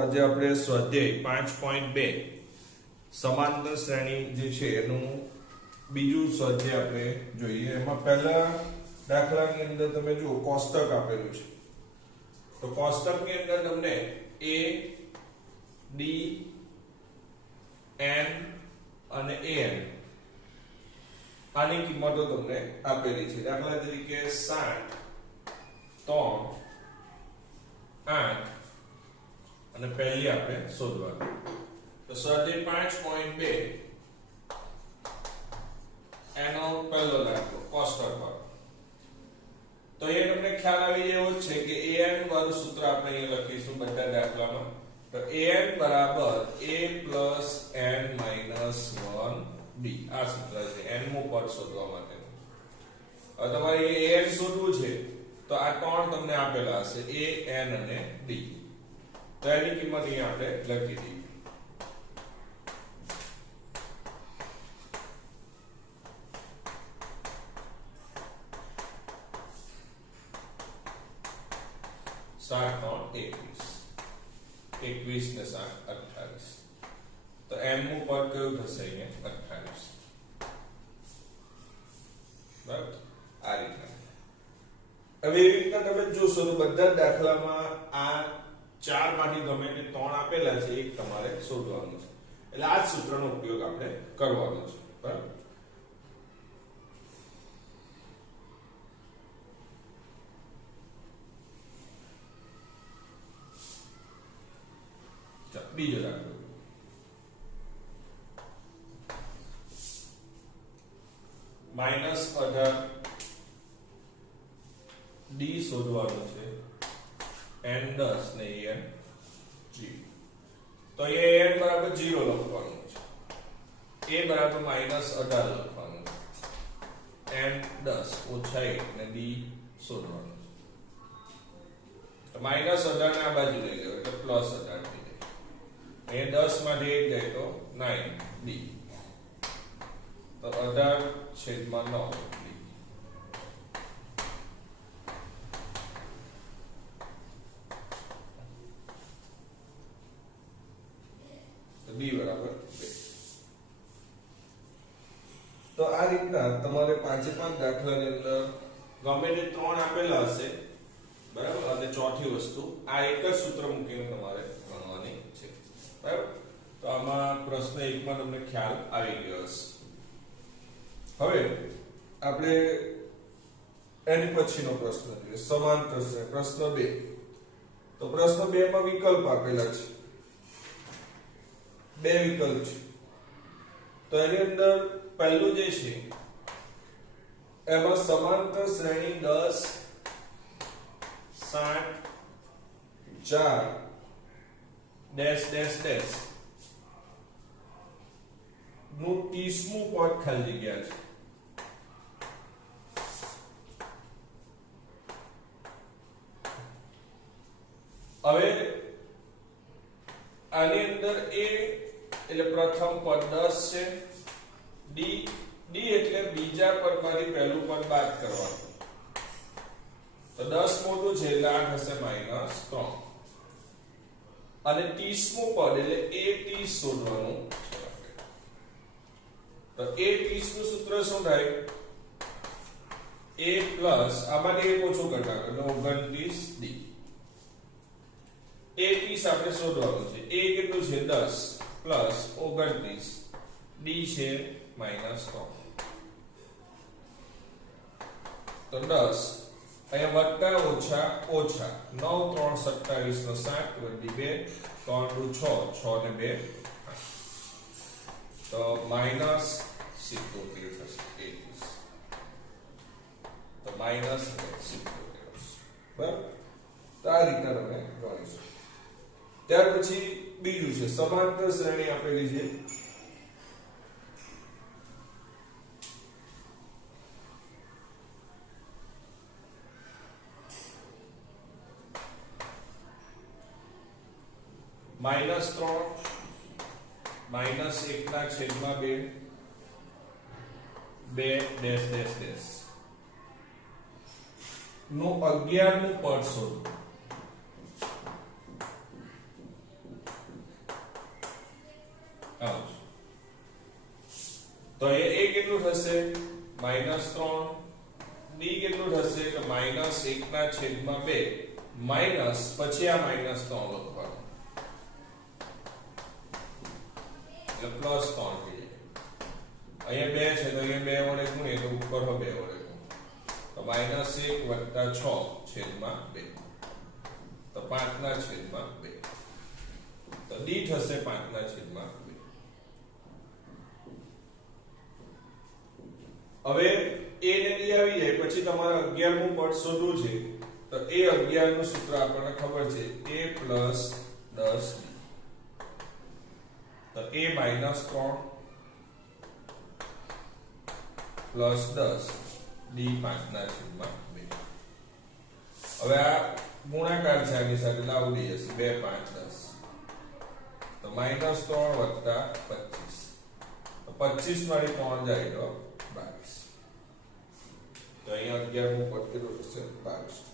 આજે આપણે સ્વાધ્યાય 5.2 સમાંતર શ્રેણી જે છે એનું બીજું સ્વાધ્યાય આપણે જોઈએ. એમાં પહેલા દાખલાની અંદર તમે જુઓ કોષ્ટક આપેલું છે. તો કોષ્ટકની અંદર તમને a d n અને an આની કિંમતો તમને આપેલી છે. દાખલા તરીકે 7 3 8 અને પહેલી આપણે શોધવાની. તો સ્વાધ્યાય 5.2 એનો પહેલો દાખલો કોષ્ટક પર. તો એ તમને ખ્યાલ આવી જાય એવો છે કે an વાળું સૂત્ર આપણે અહીંયા લખીશું બધા દાખલામાં. તો an બરાબર a plus n minus 1b આ સૂત્ર છે n મો પદ શોધવા માટે. હવે તમારે an શોધવું છે તો આ ત્રણ તમને આપેલા હશે a n અને d. તો એની કિંમત અહીંયા આપણે લખી દઈએ. સાત 21 21 ને 7 28. તો m નું પદ કયું થશે અહીંયા 28. બરાબર આ રીતના. હવે એવી રીતના તમે જોશો તો બધા દાખલામાં આ ચાર માંથી ગમે તે ત્રણ આપેલા છે એક તમારે શોધવાનું છે. એટલે આ જ સૂત્રનો ઉપયોગ આપણે કરવાનો છે. બરાબર બીજો દાખલો -18 d શોધવાનું છે n 10 ને n 0. તો એ n બરાબર 0 લખવાનું છે, a બરાબર -18 લખવાનું છે, n 10 ઓછા 1 ને d શોધવાનું છે. તો -18 ને આ બાજુ લઈ લેવો એટલે +18 થઈ જાય. એ 10 માંથી 1 જાય તો 9d. તો 18/9 b બરાબર 2. તો આ રીતના તમારે પાંચે પાંચ દાખલાની અંદર ગમે તે ત્રણ આપેલા હશે બરાબર, અને ચોથી વસ્તુ આ એક જ સૂત્ર મૂકીને તમારે ગણવાની છે. બરાબર તો આમાં પ્રશ્ન 1 માં તમને ખ્યાલ આવી ગયો હશે. હવે આપણે એની પછીનો પ્રશ્ન જોઈએ સમાંતર છે પ્રશ્ન 2. તો પ્રશ્ન 2 માં વિકલ્પ આપેલા છે, બે વિકલ્પ છે. તો એની અંદર પહેલું જે છે એમાં સમાંતર શ્રેણી 10 7 4 ડેશ ડેશ ડેશ નું 30મું પદ ખાલી જગ્યા છે. હવે આની અંદર a એટલે પ્રથમ પદ 10 છે, d એટલે બીજા પદમાંથી પહેલું પદ બાદ કરવાનું. તો 10 મોટું છે એટલે આ થશે -3 અને 30મું પદ એટલે a 30 શોધવાનું છે. તો a 30 નું સૂત્ર શું થાય? a પ્લસ આમાંથી એક ઓછું કરી નાખો એટલે 29d. a 30 આપણે શોધવાનું છે. a કેટલું છે 10 પ્લસ 29 d છે -3. તો 10 અહીંયા વત્તા ઓછા ઓછા 9 3 27 નો 7 વધી 2 3 2 6 6 ને 2 તો -76 થશે 21. તો -76 બરાબર. તો આ રીતના તમે ગણીશું. ત્યાર પછી બીજું છે સમાંતર શ્રેણી આપેલી છે. -3 -1/2 2 ડેશ ડેશ ડેશ નું 11મું પદ શોધો. થશે -3 d કેટલું થશે કે -1/2 માઈનસ પછી આ -3 લખવાનું એટલે +3 થઈ જાય અહીંયા 2 છે તો અહીંયા 2 વડે ગુણીએ તો ઉપર 2 વડે ગુણીએ તો -1/6/2 તો 5/2 તો d થશે 5/2 હવે a ને d આવી જાય પછી તમારે 11મું પદ શોધવું છે તો a 11 નું સૂત્ર આપણને ખબર છે a + 10 તો a -3 + 10 d 5/2 હવે આ ગુણાકાર છે આની સાથે લાવડી જશે 2 5 10 તો -3 + 25 તો 25 માંથી 3 જાય તો 22 તો અહીંયા 11મું પદ કેટલું થશે 22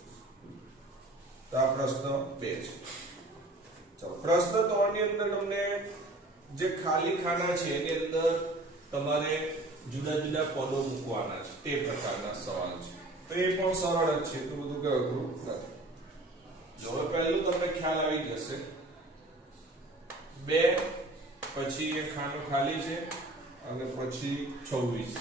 તો આ પ્રશ્ન 2 છે ચાલો પ્રશ્ન 3 ની અંદર તમને જે ખાલી ખાના છે એની અંદર તમારે જુદા જુદા પદો મૂકવાના છે તે પ્રકારના સવાલ છે તો એ પણ સરળ જ છે તો બધું કે અઘરું નથી જો હવે પહેલું તમને ખ્યાલ આવી જશે 2 પછી એ ખાનું ખાલી છે અને પછી 26 છે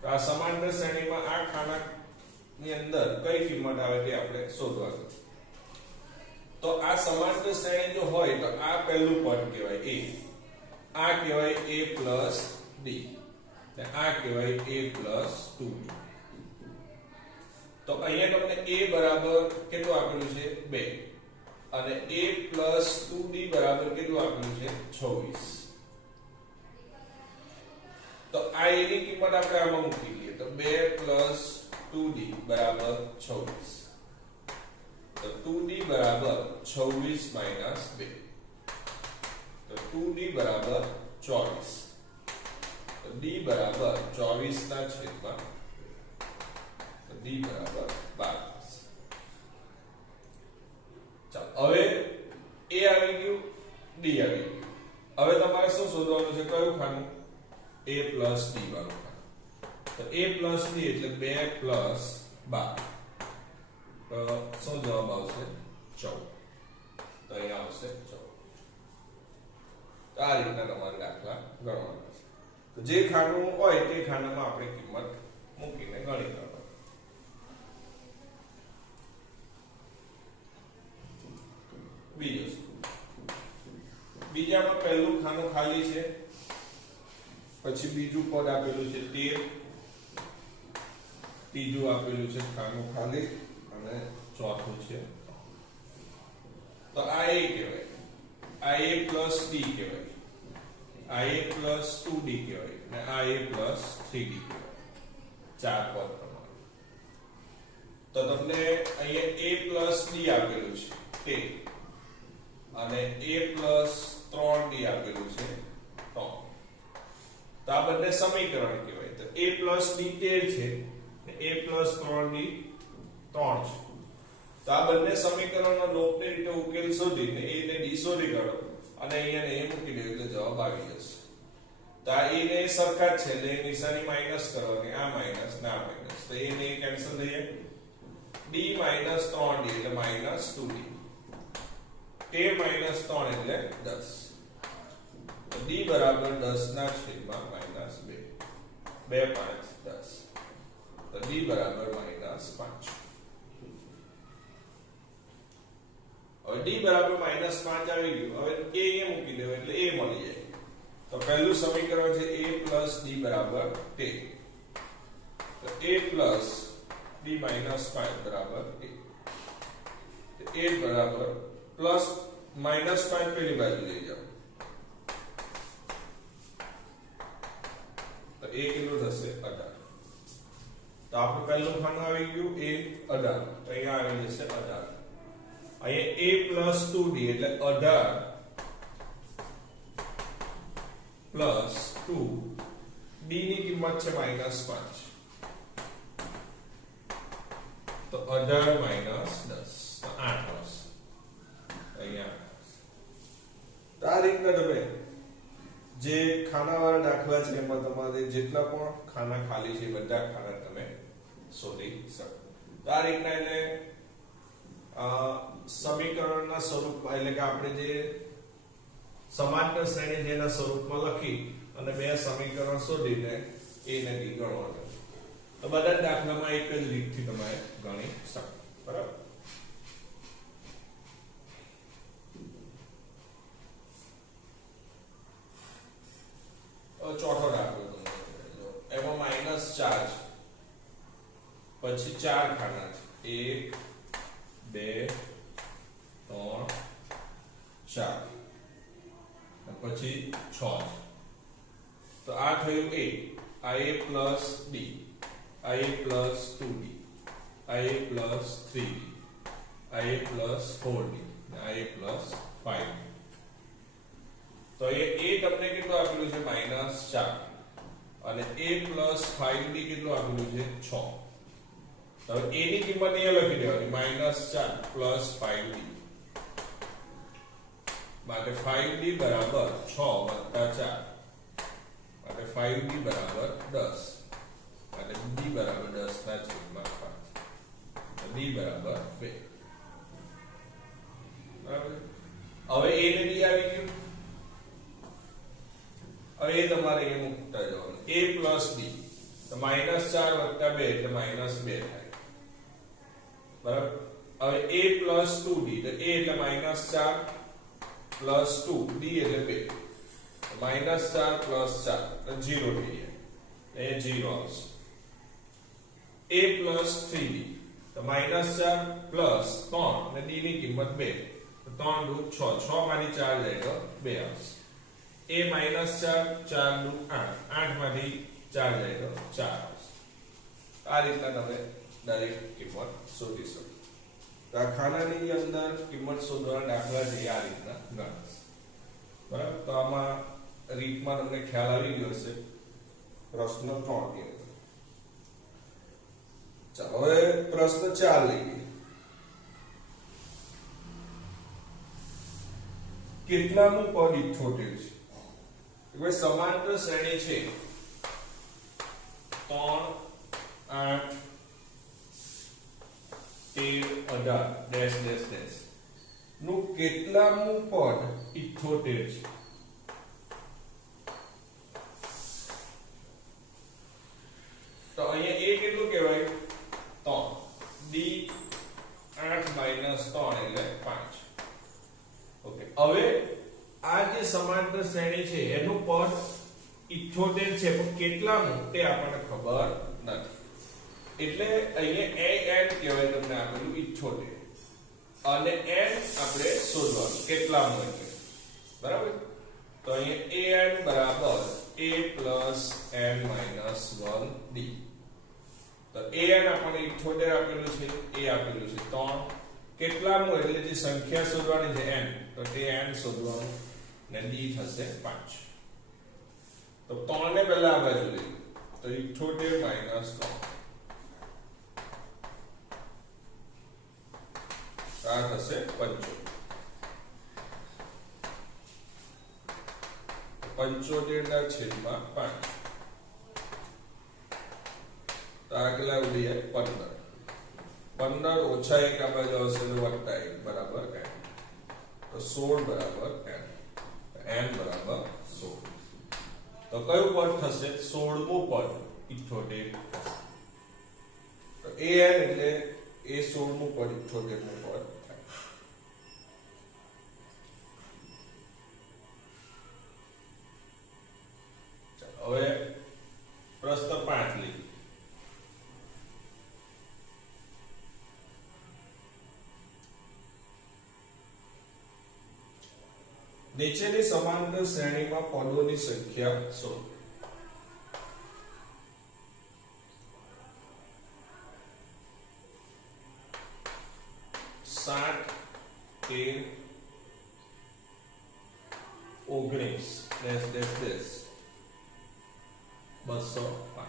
તો આ સમાંતર શ્રેણીમાં આ ખાનાની અંદર કઈ કિંમત આવે તે આપણે શોધવાનું તો આ સમાંતર શ્રેણી જો હોય તો આ પહેલું પદ કહેવાય a આ કહેવાય a + d ને આ કહેવાય a + 2d તો અહીંયા તમને a બરાબર કેટલું આપેલું છે 2 અને a + 2d બરાબર કેટલું આપેલું છે 26 તો આ a ની કિંમત આપણે આમાં મૂકી દઈએ તો 2 + 2d બરાબર 26 તો 2d બરાબર 26 - 2 તો 2d બરાબર 24 તો d બરાબર 24/2 તો d બરાબર 12 ચાલો હવે a આવી ગયું d આવી ગયું હવે તમારે શું શોધવાનું છે કયું ખાનું a + d વાળું ખાનું તો a + d એટલે 2 + 12 તો શું જવાબ આવશે 14 તો અહીંયા આવશે 14 તો આ રીતના તમારે દાખલા ગણવાના છે તો જે ખાનું હોય તે ખાનામાં આપણે કિંમત મૂકીને ગણી લેવાનું બીજામાં પહેલું ખાનું ખાલી છે પછી બીજું પદ આપેલું છે 13 ત્રીજું આપેલું છે ખાનું ખાલી અને ચોથું છે તો આ a કહેવાય આ a + d કહેવાય આ a + 2d કહેવાય અને આ a + 3d કહેવાય ચાર પદ પ્રમાણે તો તમને અહીંયા a + d આપેલું છે અને a + 3d આપેલું છે 3 તો આ બંને સમીકરણ કહેવાય તો a + d 13 છે અને a + 3d 3 છે તો આ બંને સમીકરણનો લોપની રીતે ઉકેલ શોધીને a ને d શોધી કાઢો અને અહીંયા એ મૂકી દો એટલે જવાબ આવી જશે તો આ a ને સરખા જ છે એટલે નિશાની માઈનસ કરવાની આ માઈનસ ને આ માઈનસ તો a ને કેન્સલ થઈ જાય d - 3d એટલે -2d 13 - 3 એટલે 10 તો d બરાબર 10/-2 2 5 10 તો d બરાબર -5 હવે d બરાબર -5 આવી ગયું હવે a અહીંયા મૂકી દેવો એટલે a મળી જાય તો પહેલું સમીકરણ છે a + d બરાબર 13 તો a + d - 5 બરાબર 8 તો 8 બરાબર પ્લસ -5 પેલી બાજુ લઈ જાઓ તો a કેટલું થશે 18 તો આપણે પહેલું ખાનું આવી ગયું a 18 તો અહીંયા આવી જશે 18 અહીંયા a + 2d એટલે 18 + 2 d ની કિંમત છે -5 તો 18 - 10 તો 8 આવશે અહીંયા તો આ રીતના તમે જે ખાનાવાળા દાખલા છે એમાં તમારે જેટલા પણ ખાના ખાલી છે બધા ખાના તમે શોધી શકો. તો આ રીતના એને સમીકરણના સ્વરૂપમાં એટલે કે આપણે જે સમાંતર શ્રેણી જેના સ્વરૂપમાં લખી અને બે સમીકરણ શોધીને એને ગણવાનું. તો બધા દાખલામાં એક જ રીતથી તમે ગણી શકો. બરાબર. ચોથો દાખલો એમાં -4 પછી 4 ખાના છે 1 2 3 4 પછી 6. તો આ થયું a, આ a પ્લસ b, આ a પ્લસ 2b, આ a પ્લસ 3b, આ a પ્લસ 4b, આ a પ્લસ 5. તો એ તમને કેટલું આપેલું છે -4 અને a પ્લસ 5b કેટલું આપેલું છે 6. તો a ની કિંમત અહીંયા લખી દેવાની -4 પ્લસ 5b માટે 5b બરાબર 6 વત્તા 4 માટે 5b બરાબર 10 માટે b બરાબર 10 ના છેદમાં 5 b બરાબર 2. બરાબર. હવે a ને b આવી ગયું. હવે એ તમારે એ મૂકતા જવાનું a પ્લસ b તો -4 વત્તા 2 એટલે -2 થાય. બરાબર. હવે a પ્લસ 2b તો a એટલે -4 પ્લસ 2 b એટલે 2 -4 પ્લસ 4 તો 0 થઈ જાય. એ 0 આવશે. a પ્લસ 3b તો -4 પ્લસ 3 અને d ની કિંમત 2 તો 3 દુ 6 6 માંથી 4 જાય તો 2 આવશે. a -4 4 દુ 8 8 માંથી 4 જાય તો 4 આવશે. આ રીતના તમે દરેક કિંમત શોધી શકો. તો આ ખાનાની અંદર કિંમત શોધવાના દાખલા છે આ રીતના ગણાશે. બરાબર. તો આમાં રીતમાં તમને ખ્યાલ આવી ગયો હશે. પ્રશ્ન 3 ની અંદર. ચાલો હવે પ્રશ્ન 4 લઈએ. કેટલામું પદ 78 છે? ભાઈ સમાંતર શ્રેણી છે 3 8 13 18 ડેશ ડેશ ડેશ નું કેટલામું પદ 78 છે? તો અહીંયા a કેટલું કહેવાય 3 d 8 3 એટલે 5. ઓકે. હવે આ જે સમાંતર શ્રેણી છે એનું પદ 78 છે પણ કેટલામું તે આપણને ખબર નથી. એટલે અહીંયા an કહેવાય તમને આપેલું 78 અને n આપણે શોધવાનું કેટલામું એટલે. બરાબર. તો અહીંયા an બરાબર a plus n minus 1d. તો an આપણને 78 આપેલું છે, a આપેલું છે 3. કેટલામું એટલે જે સંખ્યા શોધવાની છે n, તો તે n શોધવાનું ને d થશે 5. તો 3 ને પહેલા આ બાજુ લઈએ તો 78 માઈનસ 3 આ થશે 75. 75 ના છેદમાં 5 તો આ કેટલા ઉડી જાય 15. 15 ઓછા 1 આ બાજુ આવશે તો વત્તા 1 બરાબર n. તો 16 બરાબર n. n બરાબર 16. તો કયું પદ થશે? 16મું પદ 78 થશે. તો an એટલે એ 16મું પદ 78મું પદ થાય. ચાલો હવે પ્રશ્ન 5 લઈએ. નીચેની સમાંતર શ્રેણીમાં પદોની સંખ્યા શોધો. साठ 13 19 ડેશ ડેશ ડેશ 205.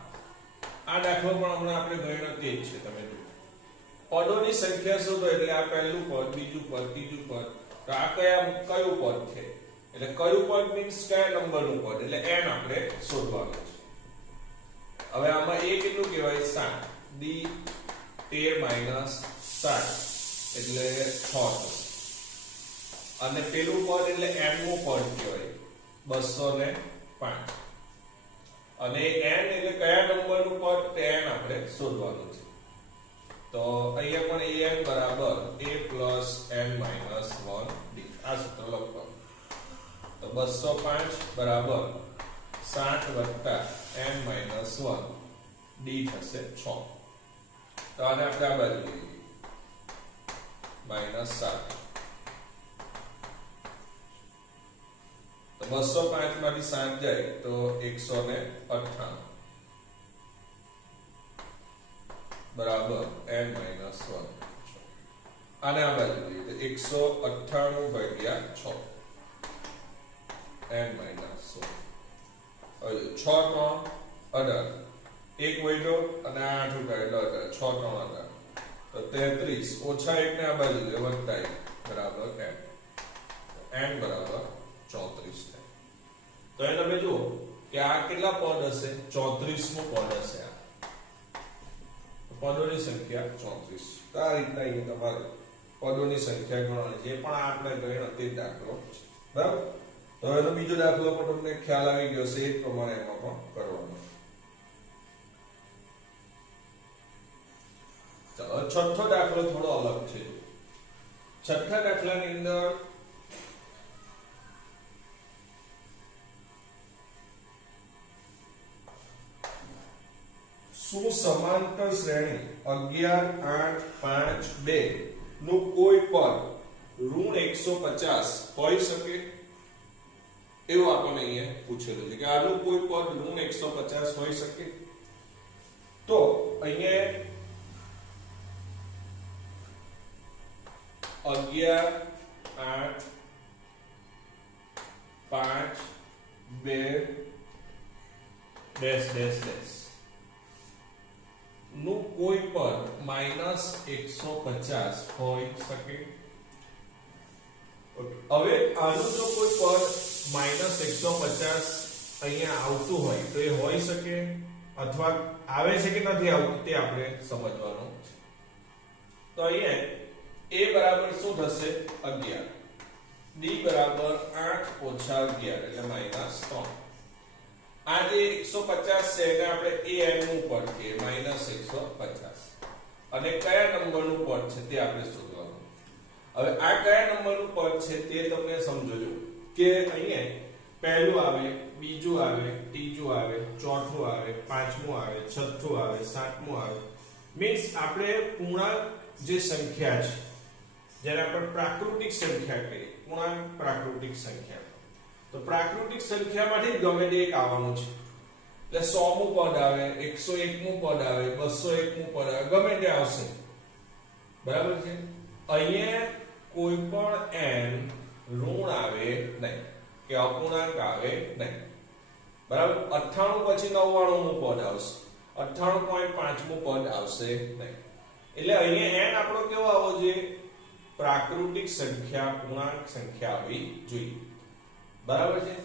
આ દાખલો પણ હમણાં આપણે ગણ્યો તે જ છે. તમે જુઓ પદોની સંખ્યા શોધો એટલે આ પહેલું પદ, બીજું પદ, ત્રીજું પદ. તો આ કયું પદ છે એટલે કયું પદ મીન્સ કયા નંબરનું પદ એટલે n આપણે શોધવાનું છે. હવે આમાં a કેટલું કહેવાય 7 d 13 - 7 એટલે 6 થશે અને પેલું પદ એટલે n નું પદ કહેવાય 205 અને n એટલે કયા નંબરનું પદ તે n આપણે શોધવાનું છે. તો અહીંયા પણ an બરાબર a plus n minus 1 d આ સૂત્ર લખવાનું. તો 205 બરાબર 7 વત્તા n minus 1 d થશે 6. તો આને આપણે આ બાજુ લઈએ -7. તો 205 માંથી 7 જાય તો 198 બરાબર n minus 1. આને આ બાજુ લઈએ તો 198 ભાગ્યા 6 n minus 1. હવે 6 નો 18 એક વૈડો અને 8 ઉઠાય એટલે 18 6 નો 18 તો 33 ઓછા 1 ને આ બાજુ લે વત્તા 1 બરાબર n બરાબર 34 થાય. તો એ તમે જુઓ કે આ કેટલા પદ હશે 34 નું પદ હશે. આ પદોની સંખ્યા 34. તો આ રીતના અહીં તમારે પદોની સંખ્યા ગણવાની જે પણ આપણે ગણ્યો તે દાખલો છે બરાબર. તો એનો બીજો દાખલો પણ તમને ખ્યાલ આવી ગયો છે એ પ્રમાણે એમાં પણ કરવાનો. ચાલો છઠ્ઠો દાખલો થોડો અલગ છે. છઠ્ઠા દાખલાની અંદર શું સમાંતર શ્રેણી 11 8 5 2 નું કોઈ પદ ઋણ 150 હોઈ શકે એવું આપણને અહીંયા પૂછેલું છે કે આનું કોઈ પદ ઋણ 150 હોઈ શકે. તો અહીંયા 11 8 5 2 ડેશ ડેશ ડેશ નું કોઈ પદ -150 હોઈ શકે. હવે આનું જો કોઈ પદ -150 અહીંયા આવતું હોય તો એ હોઈ શકે અથવા આવે છે કે નથી આવતું તે આપણે સમજવાનું છે. તો અહીંયા a બરાબર શું થશે 11 d બરાબર 8 - 11 એટલે -3. આ જે 150 છે એને આપણે an નું પદ કે -150 અને કયા નંબરનું પદ છે તે આપણે શોધવાનું. હવે આ કયા નંબરનું પદ છે તે તમને સમજજો કે અહીંયા પહેલું આવે બીજું આવે ત્રીજું આવે ચોથું આવે પાંચમું આવે છઠ્ઠું આવે સાતમું આવે મીન્સ આપણે પૂર્ણાંક જે સંખ્યા છે જેને આપણે પ્રાકૃતિક સંખ્યા કહીએ પૂર્ણાંક પ્રાકૃતિક સંખ્યા. તો પ્રાકૃતિક સંખ્યામાંથી ગમે તે એક આવવાનું છે. એટલે 100 મું પદ આવે 101 મું પદ આવે 201 મું પદ આવે ગમે તે આવશે બરાબર છે. અહીંયા કોઈ પણ n ઋણ આવે નહીં કે અપૂર્ણાંક આવે નહીં બરાબર. 98 પછી 99 મું પદ આવશે 98.5 મું પદ આવશે નહીં. એટલે અહીંયા n આપણો કેવો આવવો જોઈએ પ્રાકૃતિક સંખ્યા પૂર્ણાંક સંખ્યા આવી જોઈએ બરાબર છે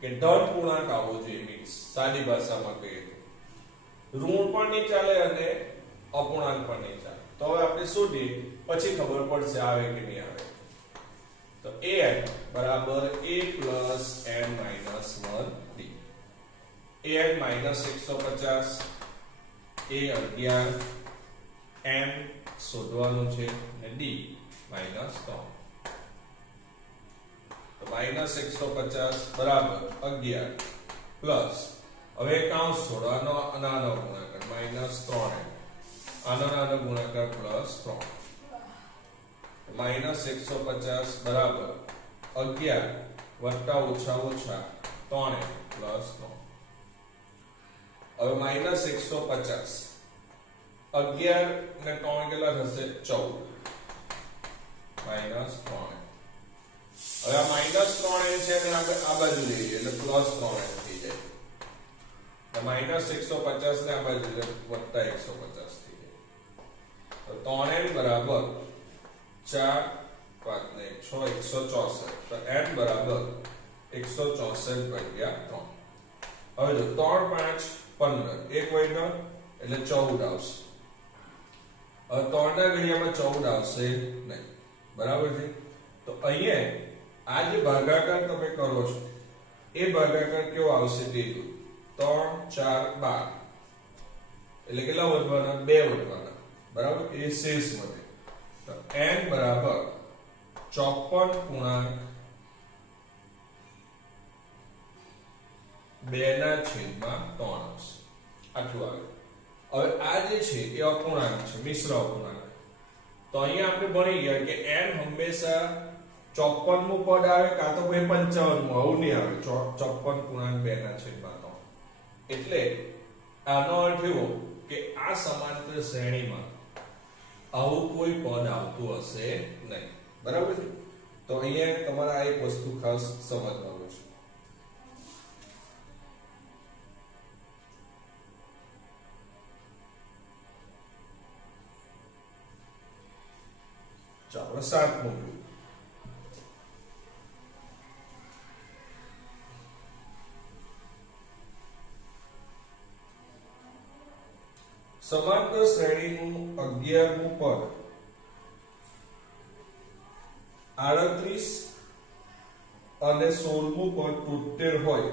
કે ધન પૂર્ણાંક આવવો જોઈએ. મીન્સ સાદી ભાષામાં કહીએ તો ઋણ પણ નહીં ચાલે અને અપૂર્ણાંક પણ નહીં ચાલે. તો હવે આપણે શોધીએ પછી ખબર પડશે આવે કે નહીં આવે. તો an બરાબર a plus n minus 1 d. an -150 a 11 n શોધવાનું છે અને d -3. તો -150 બરાબર 11 પ્લસ હવે કાઉન્સ છોડો આનો નાનો ગુણાકાર -3n આનો નાનો ગુણાકાર +3 -150 બરાબર 11 વત્તા ઓછા ઓછા 3n +3. હવે -150 11 ને 3 કેટલા થશે 14 -3n. હવે આ -3n છે અને આ બાજુ લઈએ એટલે +3n થઈ જાય. તો -150 ને આ બાજુ એટલે +150 થઈ જાય. તો 3n બરાબર 4 5 ને 6 164. તો n બરાબર 164 ભાગ્યા 3. હવે જો 3 5 15 એક વધ્યો એટલે 14 આવશે. હવે 3 ના ઘડિયામાં 14 આવશે નહીં. બરાબર છે. તો અહીંયા આ જે ભાગાકાર તમે કરો છો એ ભાગાકાર કેવો આવશે તે જો 3 4 12 એટલે કેટલા વધવાના 2 વધવાના. બરાબર. એ શેષ વધે. તો n બરાબર 54.2 ના છેદમાં 3 આવશે. આટલું આવે. હવે આ જે છે એ અપૂર્ણાંક છે, મિશ્ર અપૂર્ણાંક. તો અહીંયા આપણે ભણી ગયા કે n હંમેશા 54મું પદ આવે કાં તો 55મું, આવું નહીં આવે. 54.2 ના છેદમાં 3. એટલે આનો અર્થ એવો કે આ સમાંતર શ્રેણીમાં આવું કોઈ પદ આવતું હશે નહીં. બરાબર છે. તો અહીંયા તમારે આ એક વસ્તુ ખાસ સમજવાનું છે. ચાલો 7મું જોઈએ. સમાંતર શ્રેણીનું 11મું પદ 38 અને 16મું પદ 73 હોય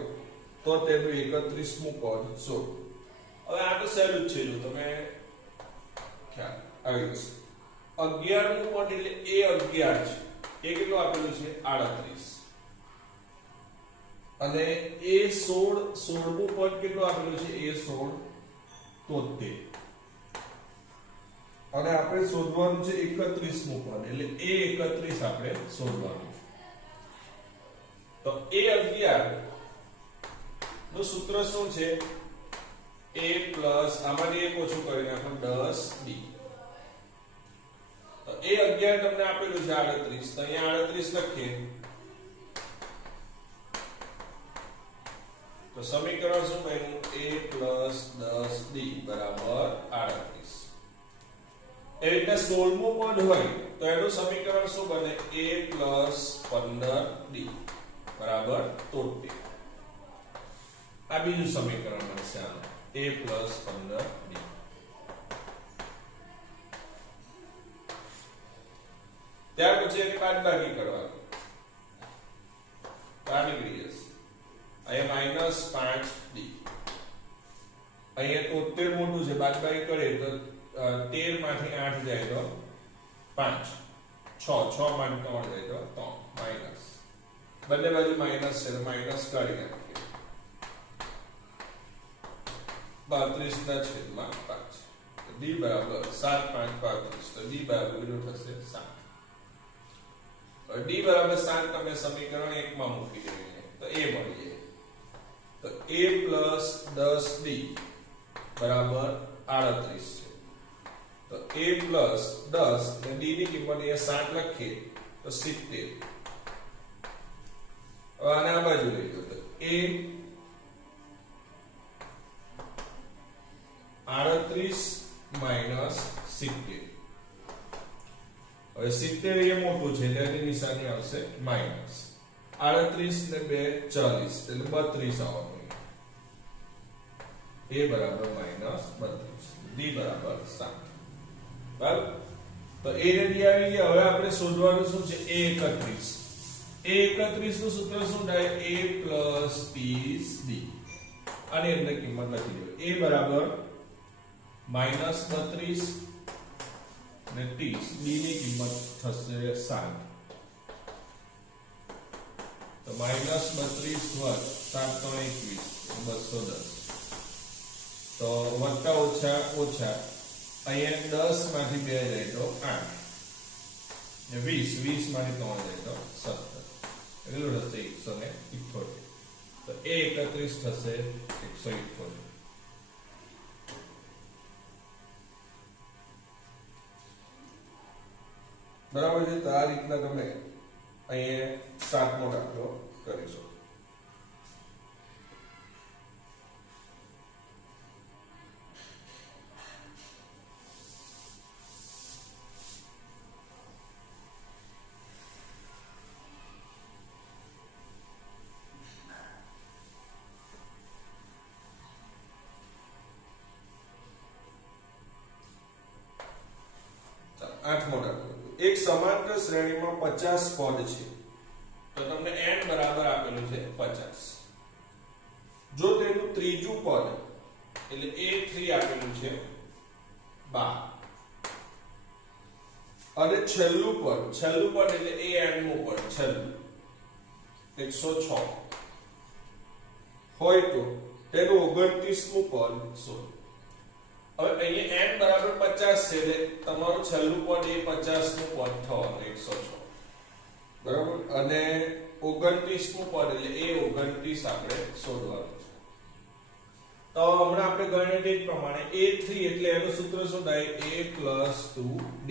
તો તેનું 31મું પદ શોધો. હવે આ તો સહેલું જ છે. જો તમે ખ્યાલ આવી જશે. 11મું પદ એટલે એ 11 છે. એ કેટલું આપેલું છે 38 અને એ 16મું પદ કેટલું આપેલું છે એ 16 73 અને આપણે શોધવાનું છે 31મું પદ એટલે એ 31 આપણે શોધવાનું છે. તો એ 11 નું સૂત્ર શું છે a પ્લસ આમાંથી એક ઓછું કરી નાખો 10b. તો એ 11 તમને આપેલું છે 38. તો અહીંયા 38 લખીએ તો સમીકરણ શું બન્યું a પ્લસ 10b બરાબર 38. એ રીતે 16મું પદ હોય તો એનું સમીકરણ શું બને a પ્લસ 15d બરાબર 73. આ બીજું સમીકરણ બનશે આનું a પ્લસ 15d. ત્યાર પછી એની બાદબાકી કરવાની. તો આ નીકળી જશે. અહીંયા -5d. અહીંયા 73 મોટું છે, બાદબાકી કરીએ તો 13 માંથી 8 જાય તો 5, 6 માંથી 3 જાય તો 3 માઈનસ. બંને બાજુ માઈનસ છે તો માઈનસ કાઢી નાખીએ. 32 ના છેદમાં 5. d બરાબર 7 5 35. તો d બરાબર કેટલું થશે 7. d બરાબર 7 તમે સમીકરણ 1 માં મૂકી દેજો તો a મળી જાય. તો a પ્લસ 10d બરાબર 38 છે. તો a પ્લસ 10 અને d ની કિંમત અહીંયા 7 લખીએ તો 70. હવે આને આ બાજુ લઈ જાઓ તો a 38 માઈનસ 70. હવે 70 એ મોટું છે એટલે એની નિશાની આવશે માઈનસ. 38 ને 2 40 એટલે 32 આવવાનું. a બરાબર -32, d બરાબર 7. બરાબર. તો a ને d આવી ગયા. હવે આપણે શોધવાનું શું છે a 31. a 31 નું સૂત્ર શું થાય a પ્લસ 30d. આની અંદર કિંમત લખી દો. a બરાબર -32 ને 30, d ની કિંમત થશે 7. તો -32 વર્ગ 7 3 21 210. તો વત્તા ઓછા ઓછા અહીંયા 10 માંથી 2 જાય તો 8 ને 20 માંથી 3 જાય તો 17. એટલું થશે 178. તો a 31 થશે 178. બરાબર છે. તો આ રીતના તમે અહીંયા 7મો દાખલો કરીશું. આઠમો દાખલો, એક સમાંતર શ્રેણીમાં 50 પદ છે તો તમને n બરાબર આપેલું છે 50. જો તેનું ત્રીજું પદ એટલે a3 આપેલું છે 12 અને છેલ્લું પદ એટલે an મું પદ છેલ્લું 106 હોય તો તેનું 29મું પદ શોધો. હવે અહીંયા n બરાબર 50 છે એટલે તમારું છેલ્લું પદ એ 50મું પદ થવાનું 106 બરાબર, અને 29મું પદ એટલે એ 29 આપણે શોધવાનું છે. તો હમણાં આપણે ગણ્યું તે પ્રમાણે a3 એટલે એનું સૂત્ર શું થાય, a + 2b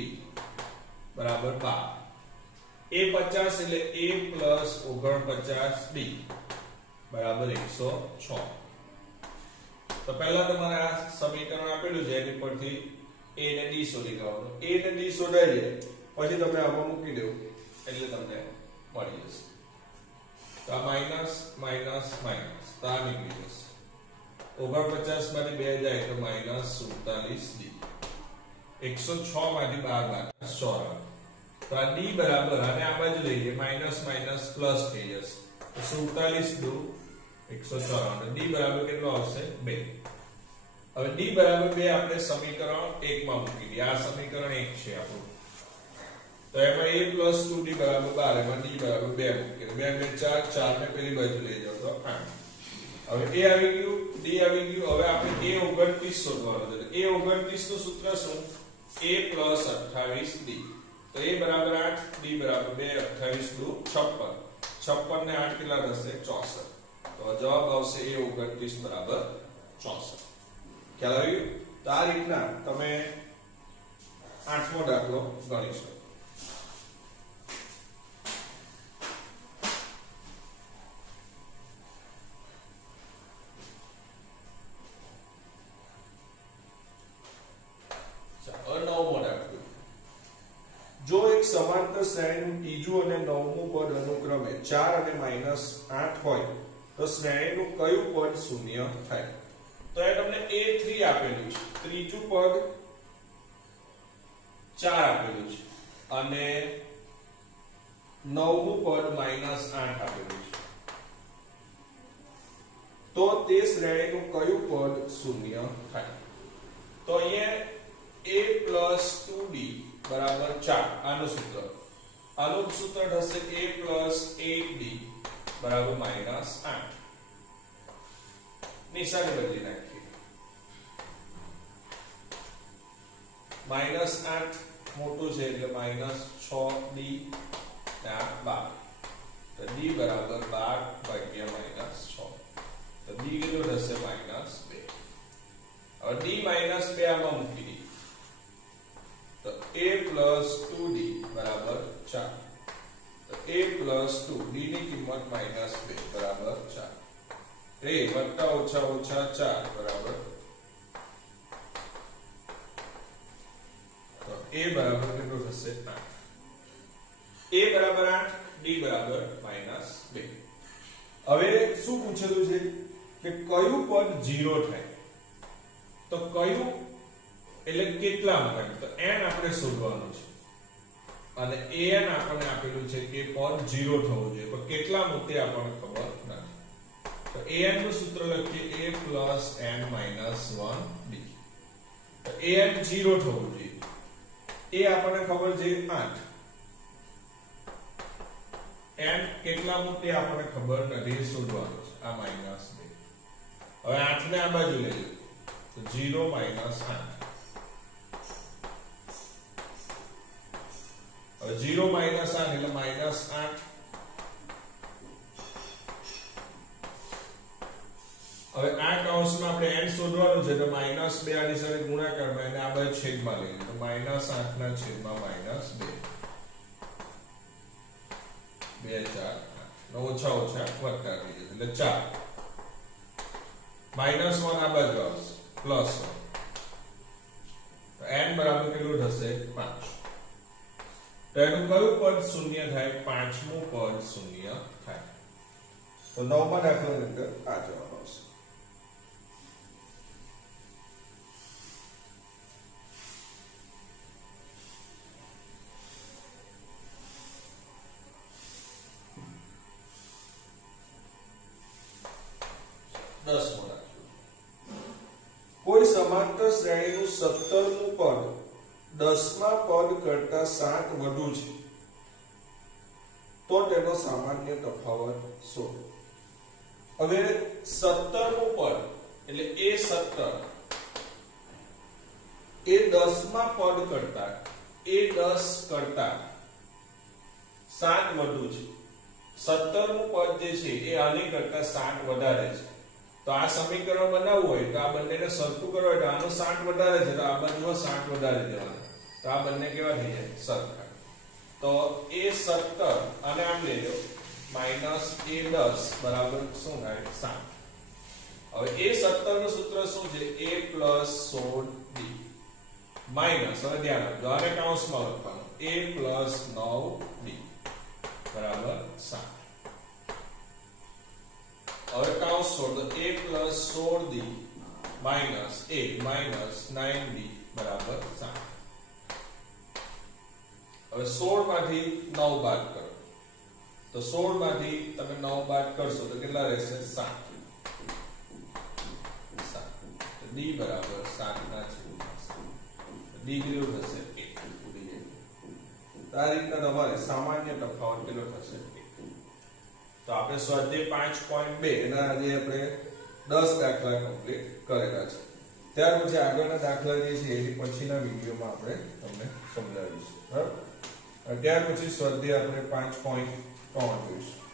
બરાબર 12. a 50 એટલે a + 49b બરાબર 106. તો પહેલા તમારે આ સમીકરણ આપેલું છે એની પરથી a ને d શોધી કાઢો. a ને d શોધાઈ જાય પછી તમે આમાં મૂકી દેવું એટલે તમને મળી જશે. તો આ માઈનસ માઈનસ માઈનસ તો આ નીકળી જશે. 49 માંથી 2 જાય તો -47d. 106 માંથી 12 બાદ 94. તો આ d બરાબર અને આ બાજુ લઈ જઈએ માઈનસ માઈનસ પ્લસ થઈ જશે. તો 47 દુ 194. d બરાબર કેટલો આવશે 2. હવે d બરાબર 2 આપણે સમીકરણ 1 માં મૂકી દઈએ. આ સમીકરણ 1 છે આપણું. તો એમાં a + 2d બરાબર 12, એમાં d બરાબર 2 મૂકીએ. 2 2 4, 4 ને પેલી બાજુ લઈ જાવ તો 8. હવે a આવી ગયું, d આવી ગયું. હવે આપણે a 29 શોધવાનું છે. a 29 નું સૂત્ર શું, a + 28d. તો a બરાબર 8, d બરાબર 2, 28 દુ 56. 56 ને 8 કેટલા થશે 64. તો જવાબ આવશે a 29 બરાબર 64. ખ્યાલ આવ્યું? તો આ રીતના તમે આઠમો દાખલો ગણી શકો. જો એક સમાંતર શ્રેણીનું ત્રીજું અને નવમું પદ અનુક્રમે 4 અને -8 હોય તો શ્રેણીનું કયું પદ શૂન્ય થાય? તો એ તમને a3 આપેલું છે, ત્રીજું પદ 4 આપેલું છે અને નવમું પદ -8 આપેલું છે. તો તે શ્રેણીનું કયું પદ શૂન્ય થાય? તો અહીંયા a + 2d બરાબર 4 આનું સૂત્ર થશે a + 8d બરાબર -8. નિશાની બદલી નાખીએ. -8 મોટું છે એટલે -6d ને આ 12. તો d બરાબર 12 ભાગ્યા -6. તો d કેટલું થશે -2. હવે d -2 આમાં મૂકી દઈએ. તો a + 2d બરાબર 4. તો a + 2 d ની કિંમત -2 બરાબર 4. એ વત્તા ઓછા ઓછા 4 બરાબર. તો a બરાબર કેટલું થશે 8. a બરાબર 8, d બરાબર -2. હવે શું પૂછેલું છે કે કયું પદ 0 થાય? તો કયું એટલે કેટલા હોય? તો n આપણે શોધવાનું છે અને an આપણને આપેલું છે કે પદ 0 થવું જોઈએ, પણ કેટલા મોટે આપણને ખબર નથી. તો an નું સૂત્ર લખીએ a + n - 1d. તો an 0 થવું જોઈએ. એ આપણને ખબર છે 8. n કેટલા મોટે આપણને ખબર નથી, શોધવાનું છે. આ -2. હવે 8 ને આ બાજુ લઈ લો તો 0 - 8. હવે 0 - 8 એટલે -8. હવે આ કૌંસમાં આપણે n શોધવાનું છે તો -2 આની સાથે ગુણાકારમાં અને આ બાજુ છેદમાં લઈએ તો -8 ના છેદમાં -2. 2 4 8 ઓછા ઓછા વત્તા થઈ જશે એટલે 4. -1 આ બાજુ આવશે +1. તો n બરાબર કેટલું થશે 5. તો એનું કયું પદ શૂન્ય થાય? 5મું પદ શૂન્ય થાય. તો 9મા દાખલાની અંદર આ જવાબ આવશે. સમાંતર શ્રેણીનું 17મું પદ 10મા પદ કરતા 7 વધુ છે તો તેનો સામાન્ય તફાવત શોધો. હવે 17મું પદ એટલે A17 એ 10મા પદ કરતા A10 કરતા 7 વધુ છે. 17મું પદ જે છે એ આની કરતા 7 વધારે છે. તો આ સમીકરણ બનાવવું હોય તો આ બંનેને સરખું કરવા હોય તો આનું 7 વધારે છે તો આ બાજુનો 7 વધારે દેવાનો. તો આ બંને કેવા થઈ જાય? સરખા. તો A17 અને આમ લઈ લો -A10 બરાબર શું થાય? 7. હવે A17 નું સૂત્ર શું છે? A + 16B માઈનસ, હવે ધ્યાન આપજો આને કૌંસમાં લખવાનું, A + 9B બરાબર 7. હવે કૌંસ છોડ દો, A + 16D minus A minus 9B બરાબર 7. હવે 16 માંથી 9 બાદ કરો તો 16 માંથી તમે 9 બાદ કરશો તો કેટલા રહેશે? 7. તો D બરાબર 7/7. D કેટલું થશે? 1. તો આ રીતના તમારે સામાન્ય તફાવત કેટલો થશે? 1. તો આપણે સ્વાધ્યાય 5.2 એના આજે આપણે 10 દાખલા કમ્પ્લીટ કરેલા છે. ત્યાર પછી આગળના દાખલા જે છે એ પછીના વિડીયોમાં આપણે તમને સમજાવીશું. બરાબર? ત્યાર પછી સ્વાધ્યાય આપણે 5.3 જોઈશું.